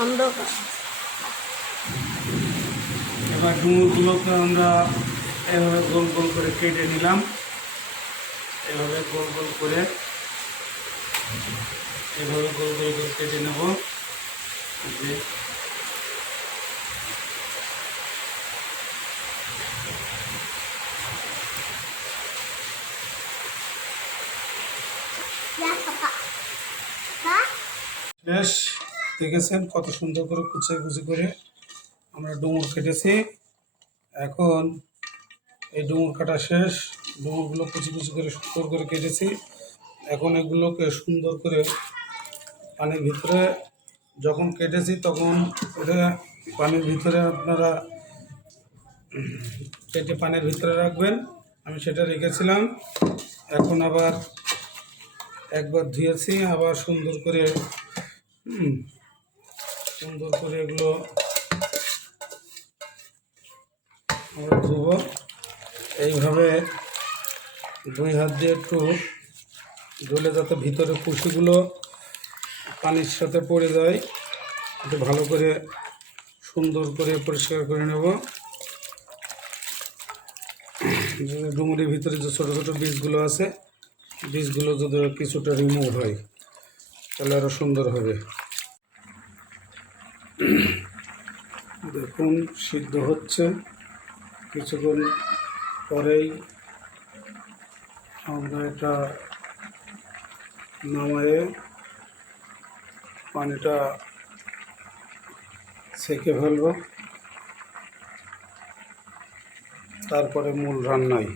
অন্ধকার। এবার ডুমুরগুলোকে আমরা এভাবে গোল গোল করে কেটে নিলাম। এভাবে গোল গোল করে এভাবে গোল গোল করে কেটে নেব। যে। বেশ। দেখেছেন কত সুন্দর করে কুচে কুচি করে আমরা ডুমুর কেটেছি। এখন এই ডুমুর কাটা শেষ। ডুমুরগুলো কুচি কুচি করে সুন্দর করে কেটেছি। এখন এগুলোকে সুন্দর করে পানির ভিতরে যখন কেটেছি তখন এটা পানির ভিতরে আপনারা কেটে পানির ভিতরে রাখবেন। আমি সেটা রেখেছিলাম। এখন আবার একবার ধুয়েছি, আবার সুন্দর করে সুন্দর করে এগুলো ধুবো। এইভাবে দুই হাত দিয়ে একটু ধুলে যাতে ভিতরে কুশিগুলো পানির সাথে পড়ে যায়, একটু ভালো করে সুন্দর করে পরিষ্কার করে নেব। ডুমুরির ভিতরে যে ছোটো ছোটো বীজগুলো আছে, বীজগুলো যদি কিছুটা রিমুভ হয়, তাহলে আরও সুন্দর হবে। দেখুন সিদ্ধ হচ্ছে। কিছুক্ষণ পরেই আমরা এটা নামায়ে পানিটা সেকে ফেলব। তারপরে মূল রান্নায়